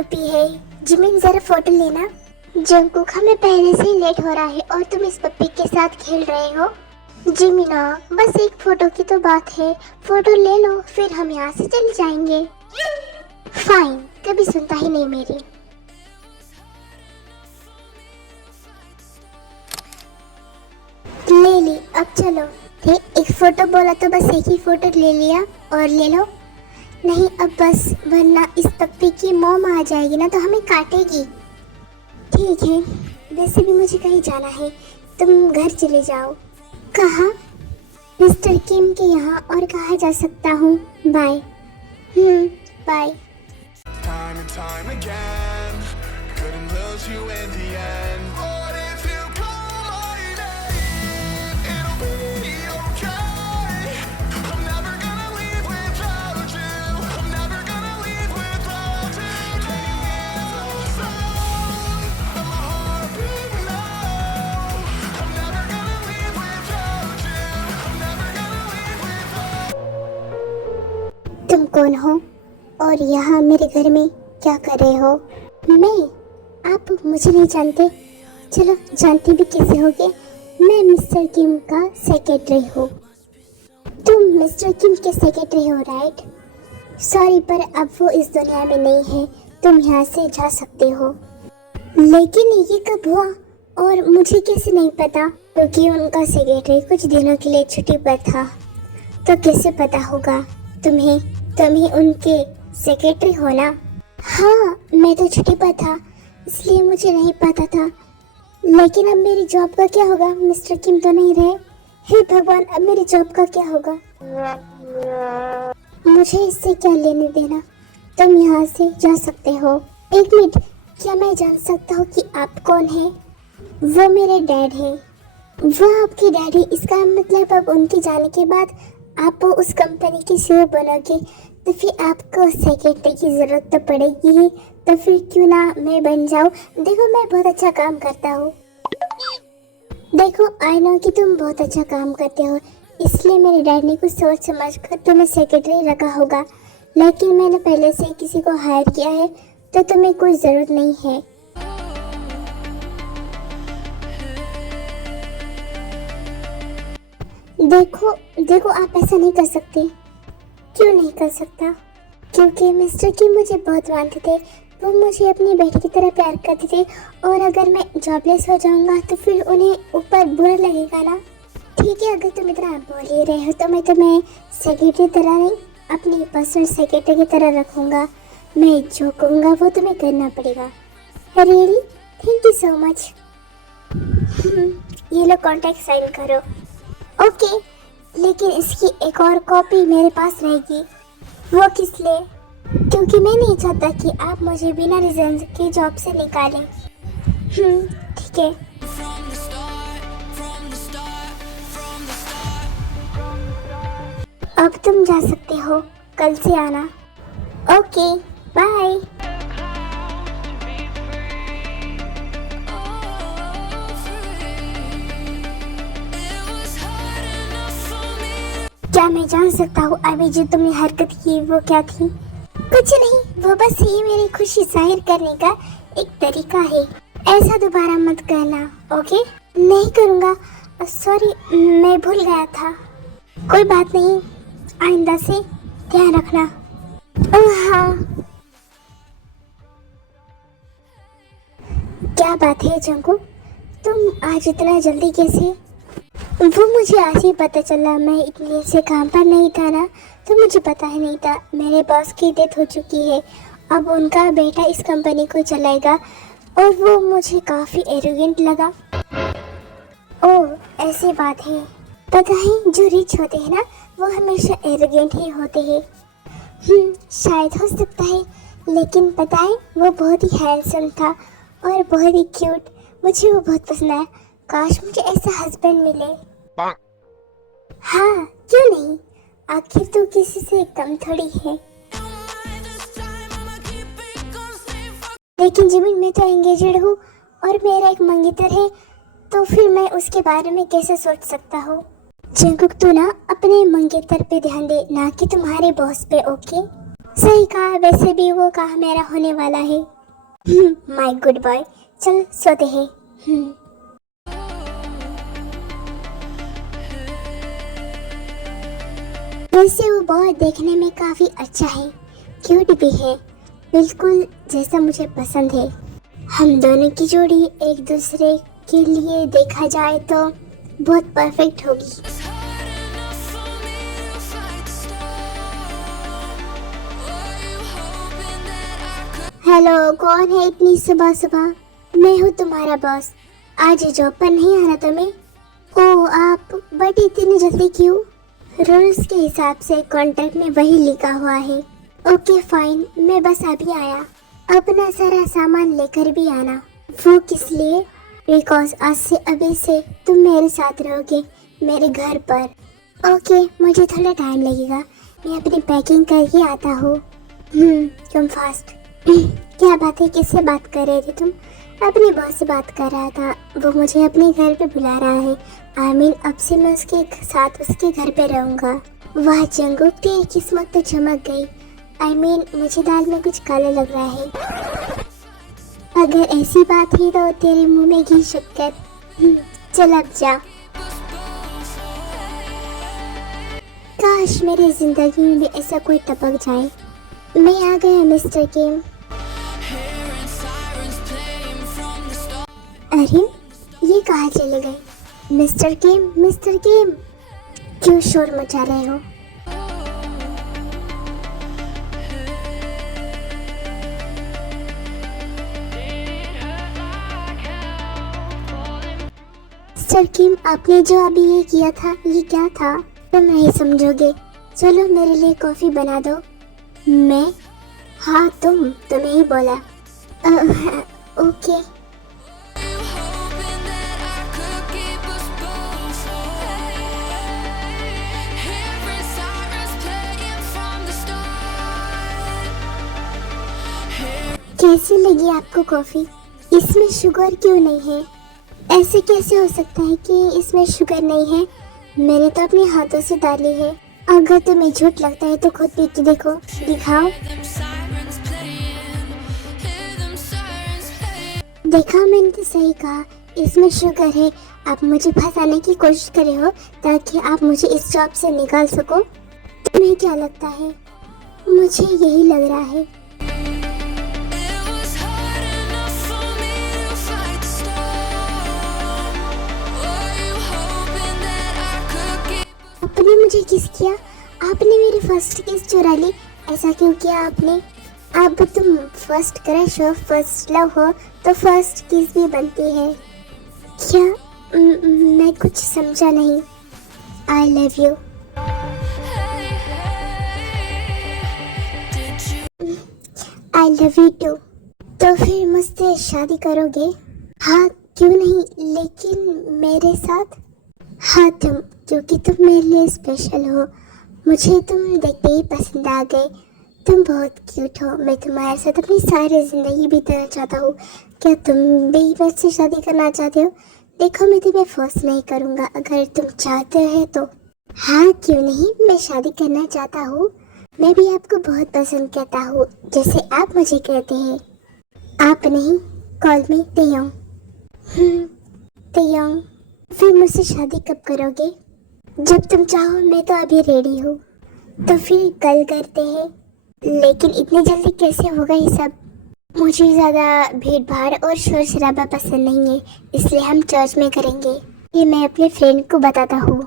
Puppy है। Jimin जरा photo लेना। जंकुक हमें पहले से ही लेट हो रहा है और तुम इस पपी के साथ खेल रहे हो। जिमिना बस एक फोटो की तो बात है, फोटो ले लो फिर हम यहाँ से चले जाएंगे। फाइन, कभी सुनता ही नहीं मेरी। ले ली, अब चलो। एक फोटो बोला तो बस एक ही फोटो ले लिया और ले लो। नहीं अब बस, वरना इस पप्पी की मॉम आ जाएगी ना तो हमें काटेगी। ठीक है, वैसे भी मुझे कहीं जाना है, तुम घर चले जाओ। कहाँ? मिस्टर किम के यहाँ, और कहाँ जा सकता हूँ? बाय। बाय। तुम कौन हो और यहाँ मेरे घर में क्या कर रहे हो? मैं? आप मुझे नहीं जानते? चलो जानते भी कैसे होगे, मैं मिस्टर किम का सेक्रेटरी हूँ। तुम मिस्टर किम के सेक्रेटरी हो राइट? सॉरी पर अब वो इस दुनिया में नहीं है, तुम यहाँ से जा सकते हो। लेकिन ये कब हुआ और मुझे कैसे नहीं पता? क्योंकि उनका सेक्रेटरी कुछ दिनों के लिए छुट्टी पर था। तो कैसे पता होगा तुम्हें? तुम ही उनके सेक्रेटरी हो ना? हाँ, मैं तो छुट्टी पर था इसलिए मुझे नहीं पता था। लेकिन अब मेरी जॉब का क्या होगा? मिस्टर किम तो नहीं रहे। हे भगवान, अब मेरी जॉब का क्या होगा? मुझे इससे क्या लेने देना, तुम यहाँ से जा सकते हो। एक मिनट, क्या मैं जान सकता हूँ कि आप कौन है? वो मेरे डैड है। वो आपके डैडी? इसका मतलब अब उनके जाने के बाद आप उस कंपनी की सीईओ बनोगे, तो फिर आपको सेक्रेटरी की जरूरत तो पड़ेगी ही, तो फिर क्यों ना मैं बन जाऊं? देखो मैं बहुत अच्छा काम करता हूँ। देखो आई नो कि तुम बहुत अच्छा काम करते हो, इसलिए मेरे डैड ने कुछ सोच समझ कर तुम्हें सेक्रेटरी रखा होगा। लेकिन मैंने पहले से किसी को हायर किया है तो तुम्हें कोई जरूरत नहीं है। देखो देखो, आप ऐसा नहीं कर सकते। क्यों नहीं कर सकता? क्योंकि मिस्टर किम मुझे बहुत मानते थे, वो मुझे अपनी बेटी की तरह प्यार करते थे, और अगर मैं जॉबलेस हो जाऊंगा तो फिर उन्हें ऊपर बुरा लगेगा ना। ठीक है, अगर तुम इतना बोल ही रहे हो तो मैं तुम्हें सेक्रेटरी तरह नहीं, अपनी पर्सनल सेक्रेटरी की तरह रखूंगा। मैं जो कहूँगा वो तुम्हें करना पड़ेगा। Really? Thank you so much. ये लो कॉन्ट्रैक्ट साइन करो। ओके, लेकिन इसकी एक और कॉपी मेरे पास रहेगी। वो किस लिए? क्योंकि मैं नहीं चाहता कि आप मुझे बिना रीजन के जॉब से निकालें। ठीक है। अब तुम जा सकते हो, कल से आना। Okay, bye. क्या मैं जान सकता हूँ अभी जो तुमने हरकत की वो क्या थी? कुछ नहीं, वो बस ये मेरी खुशी जाहिर करने का एक तरीका है। ऐसा दोबारा मत करना, ओके? नहीं करूँगा, सॉरी मैं भूल गया था। कोई बात नहीं, आइंदा से ध्यान रखना। हाँ। क्या बात है जंकुक, तुम आज इतना जल्दी कैसे? वो मुझे आज ही पता चला, मैं इतनी देर से काम पर नहीं था ना, तो मुझे पता ही नहीं था। मेरे बॉस की डेथ हो चुकी है, अब उनका बेटा इस कंपनी को चलाएगा, और वो मुझे काफ़ी एरोगेंट लगा। ओह ऐसी बात है। पता है जो रिच होते हैं ना वो हमेशा एरोगेंट ही होते हैं। शायद हो सकता है, लेकिन पता है वो बहुत ही हैंडसम था और बहुत ही क्यूट। मुझे वो बहुत पसंद आया। काश मुझे ऐसा हस्बैंड मिले। हाँ क्यों नहीं, आखिर तू किसी से कम थोड़ी है। लेकिन जिमिन मैं तो एंगेजेड हूँ और मेरा एक मंगेतर है, तो फिर मैं उसके बारे में कैसे सोच सकता हूँ? जंकुक तू ना अपने मंगेतर पे ध्यान दे, ना कि तुम्हारे बॉस पे, ओके? सही कहा, वैसे भी वो कहा मेरा होने वाला है। माय गुड बॉय, चल सोते हैं। वैसे वो बहुत देखने में काफी अच्छा है, क्यूट भी है, बिल्कुल जैसा मुझे पसंद है। हम दोनों की जोड़ी एक दूसरे के लिए देखा जाए तो बहुत परफेक्ट होगी। हेलो, कौन है इतनी सुबह सुबह? मैं हूँ तुम्हारा बॉस। आज जॉब पर नहीं आना तुम्हें? ओह, आप बट इतनी जल्दी क्यों? रूल्स के हिसाब से कॉन्ट्रैक्ट में वही लिखा हुआ है। ओके फाइन, मैं बस अभी आया। अपना सारा सामान लेकर भी आना। वो किस लिए? बिकॉज आज से अभी से तुम मेरे साथ रहोगे मेरे घर पर। ओके, मुझे थोड़ा टाइम लगेगा, मैं अपनी पैकिंग करके आता हूँ। तुम फास्ट। क्या बात है, किससे बात कर रहे थे तुम? अपने बॉस से बात कर रहा था, वो मुझे अपने घर पे बुला रहा है। आई मीन अब से मैं उसके साथ उसके घर पे रहूँगा। वाह जंगू, तेरी किस्मत तो चमक गई। आई मीन मुझे दाल में कुछ काला लग रहा है। अगर ऐसी बात है तो तेरे मुंह में घी शक्कर। चल अब जा। काश मेरी जिंदगी में भी ऐसा कोई टपक जाए। मैं आ गया मिस्टर किम। अरे ये कहाँ चले गए? मिस्टर किम, मिस्टर किम, क्यों शोर मचा रहे हो? मिस्टर किम, आपने जो अभी ये किया था, ये क्या था? तुम नहीं समझोगे। चलो मेरे लिए कॉफी बना दो। मैं? हाँ तुम्हें ही बोला। ओके। कैसी लगी आपको कॉफी? इसमें शुगर क्यों नहीं है? ऐसे कैसे हो सकता है कि इसमें शुगर नहीं है? मैंने तो अपने हाथों से डाली है। अगर तुम्हें झूठ लगता है तो खुद पी के देखो। दिखाओ। देखा, मैंने तो सही कहा, इसमें शुगर है। आप मुझे फंसाने की कोशिश कर रहे हो ताकि आप मुझे इस जॉब से निकाल सको। तुम्हें क्या लगता है? मुझे यही लग रहा है। आपने मुझे किस किया? आपने मेरी फर्स्ट किस चुरा ली। ऐसा क्यों किया आपने? अब तुम फर्स्ट क्रश हो, फर्स्ट लव हो तो फर्स्ट किस भी बनती है क्या? मैं कुछ समझा नहीं। I love you. I love you too. तो फिर मुझसे शादी करोगे? हाँ क्यों नहीं, लेकिन मेरे साथ। हाँ क्योंकि तुम मेरे लिए स्पेशल हो। मुझे तुम देखते ही पसंद आ गए। तुम बहुत क्यूट हो। मैं तुम्हारे साथ अपनी सारी ज़िंदगी बिताना चाहता हूँ। क्या तुम भी मुझसे शादी करना चाहते हो? देखो, मैं तुम्हें फोर्स नहीं करूँगा, अगर तुम चाहते हो तो। हाँ क्यों नहीं, मैं शादी करना चाहता हूँ। मैं भी आपको बहुत पसंद करता हूँ, जैसे आप मुझे कहते हैं। आप नहीं, कॉल मी तेयोंग। तेयोंग। फिर मुझसे शादी कब करोगे? जब तुम चाहो, मैं तो अभी रेडी हूँ। तो फिर कल करते हैं। लेकिन इतनी जल्दी कैसे होगा ये सब? मुझे ज़्यादा भीड़ भाड़ और शोर शराबा पसंद नहीं है, इसलिए हम चर्च में करेंगे। ये मैं अपने फ्रेंड को बताता हूँ।